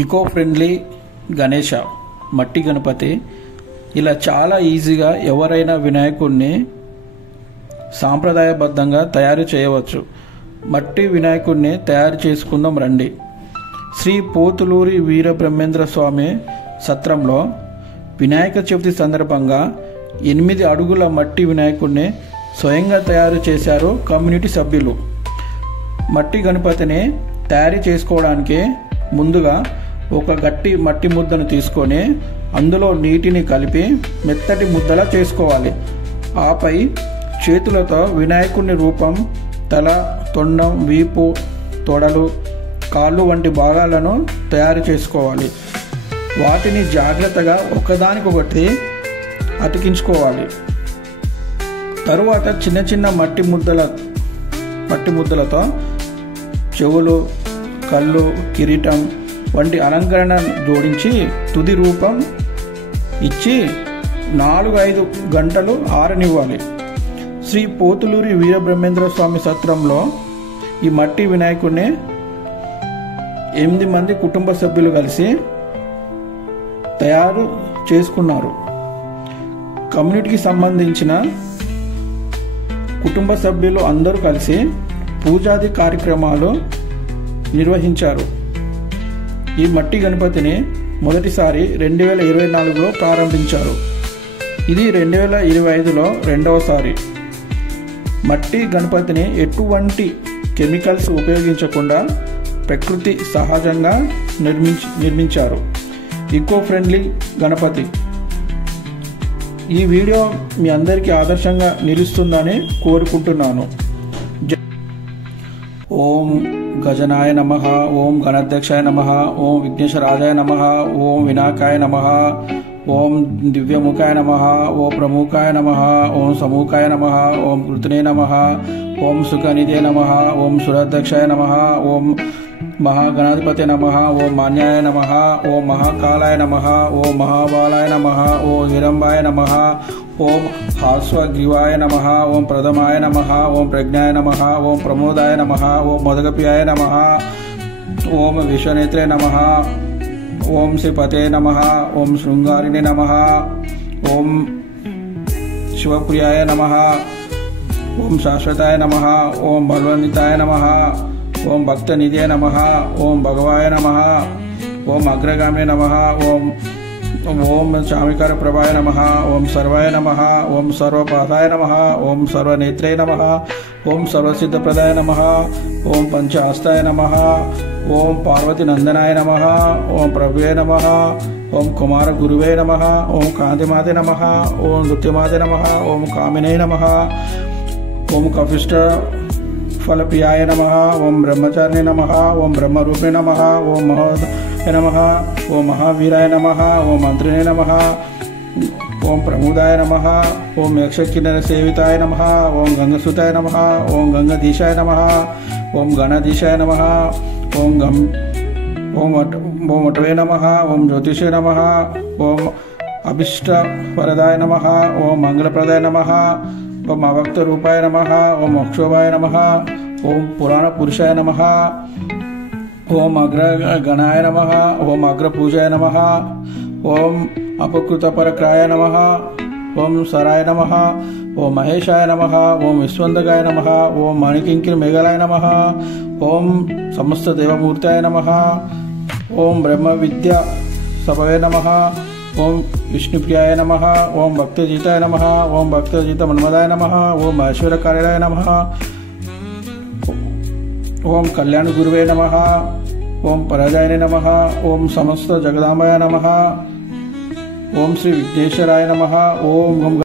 Eco friendly Ganesha మట్టి గణపతి. ఇలా చాలా ఈజీగా ఎవరైనా వినాయకుడిని సాంప్రదాయబద్ధంగా తయారు చేయవచ్చు. మట్టి వినాయకుడిని తయారు చేసుకుందాం రండి. శ్రీ పోతులూరి వీరబ్రహ్మేంద్ర స్వామి సత్రంలో వినాయక చవితి సందర్భంగా 8 అడుగుల మట్టి వినాయకుడిని స్వయంగా తయారు చేశారు కమ్యూనిటీ సభ్యులు. మట్టి గణపతిని తయారు చేసుకోవడానికి ముందుగా ఒక గట్టి మట్టి ముద్దను తీసుకొని అందులో నీటిని కలిపి మెత్తటి ముద్దలా చేసుకోవాలి. ఆపై చేతులతో వినాయకుని రూపం, తల, తొండం, వీపు, తొడలు, కాళ్ళు వంటి భాగాలను తయారు చేసుకోవాలి. వాటిని జాగ్రత్తగా ఒకదానికొకటి అతికించుకోవాలి. తరువాత చిన్న చిన్న మట్టి ముద్దలతో చెవులు, కళ్ళు, కిరీటం వంటి అలంకరణ జోడించి తుది రూపం ఇచ్చి 4-5 గంటలు ఆరనివ్వాలి. శ్రీ పోతులూరి వీరబ్రహ్మేంద్ర స్వామి సత్రంలో ఈ మట్టి వినాయకుడిని 8 మంది కుటుంబ సభ్యులు కలిసి తయారు చేసుకున్నారు. కమ్యూనిటీకి సంబంధించిన కుటుంబ సభ్యులు అందరూ కలిసి పూజాది కార్యక్రమాలు నిర్వహించారు. ఈ మట్టి గణపతిని మొదటిసారి 2024లో ప్రారంభించారు. ఇది 2025లో రెండవసారి. మట్టి గణపతిని ఎటువంటి కెమికల్స్ ఉపయోగించకుండా ప్రకృతి సహజంగా నిర్మించారు. Eco friendly Ganapati. ఈ వీడియో మీ అందరికీ ఆదర్శంగా నిలుస్తుందని కోరుకుంటున్నాను. ఓం గజనాయ నమః, ఓం గణాధ్యక్షాయ నమః, ఓం విఘ్నేశ్వరాజాయ నమః, ఓం వినాయకాయ నమః, ఓం దివ్యముఖాయ నమః, ఓం ప్రముఖాయ నమః, ఓం సమూఖాయ నమః, ఓం కృతనే నమః, ఓం సుఖనిధే నమః, ఓం సురాధ్యక్షాయ నమః, ఓం మహాగణాధిపతే నమః, ఓం మాన్యాయ నమః, ఓం మహాకాలాయ నమః, ఓం మహాబాలాయ నమః, ఓం హిరంబాయ నమః, ఓం హాస్వగ్రీవాయ నమః, ఓం ప్రథమాయ నమః, ఓం ప్రజ్ఞాయ నమః, ఓం ప్రమోదాయ నమః, ఓం మొదగప్యాయ నమః, ఓం విశ్వనేత్రే నమః, ఓం శ్రీపతే నమః, ఓం శృంగారిణే నమః, ఓం శివప్రియాయ నమః, ఓం శాశ్వతాయ నమః, ఓం బలవంతితాయ నమః, ఓం భక్తనిధే నమః, ఓం భగవాయ నమః, ఓం అగ్రగామినే నమః, ఓం చామికర ప్రభాయ నమః, ఓం సర్వాయ నమః, ఓం సర్వపాదాయ నమః, ఓం సర్వనేత్రే నమః, ఓం సర్వసిద్ధప్రదాయ నమః, ఓం పంచహస్తాయ నమః, ఓం పార్వతీనందనాయ నమః, ఓం ప్రభువే నమః, ఓం కుమార గురువే నమః, ఓం కాంతిమాతే నమః, ఓం నృత్యమాతే నమః, ఓం కామినే నమః, ఓం కపిష్ట ఫలప్రియాయ నమః, ఓం బ్రహ్మచారిణే నమః, ఓం బ్రహ్మరూపిణే నమః, ఓం మహోదయ నమః, ఓం మహావీరాయ నమః, ఓం మంత్రిణే నమః, ఓం ప్రముదాయ నమః, ఓం యక్షకిన్నర సేవితాయ నమః, ఓం గంగసుతాయ నమః, ఓం గంగధీశాయ నమః, ఓం గణధీశాయ నమః, ఓం వటవే నమః, ఓం జ్యోతిషే నమః, ఓం అభిష్టవరదాయ నమః, ఓం మంగళప్రదాయ నమః, ఓం అవక్త రూపాయ నమః, ఓం మోక్షోభాయ నమః, ఓం పురాణ పురుషాయ నమః, ఓం అగ్రగణాయ నమః, ఓం అగ్రపూజాయ నమః, ఓం అపకృతపరక్రాయ నమః, ఓం సరాయ నమః, ఓం మహేశాయ నమః, ఓం విశ్వందగాయ నమః, ఓం మణికింకిర మేఘలాయ నమః, ఓం సమస్త దేవమూర్తాయ నమః, ఓం బ్రహ్మ విద్య సభవే నమః, ఓం విష్ణుప్రియాయ నమః, ఓం భక్తజీతాయ నమః, ఓం భక్తజీత మన్మదాయ నమః, ఓం మహేశ్వరకార్యాయ నమః, ఓం కళ్యాణ గురువే నమః, ఓం పరాజాయనే నమః, ఓం సమస్త జగదాంబాయ నమః, ఓం శ్రీ విఘ్నేశ్వరాయ నమః, ఓం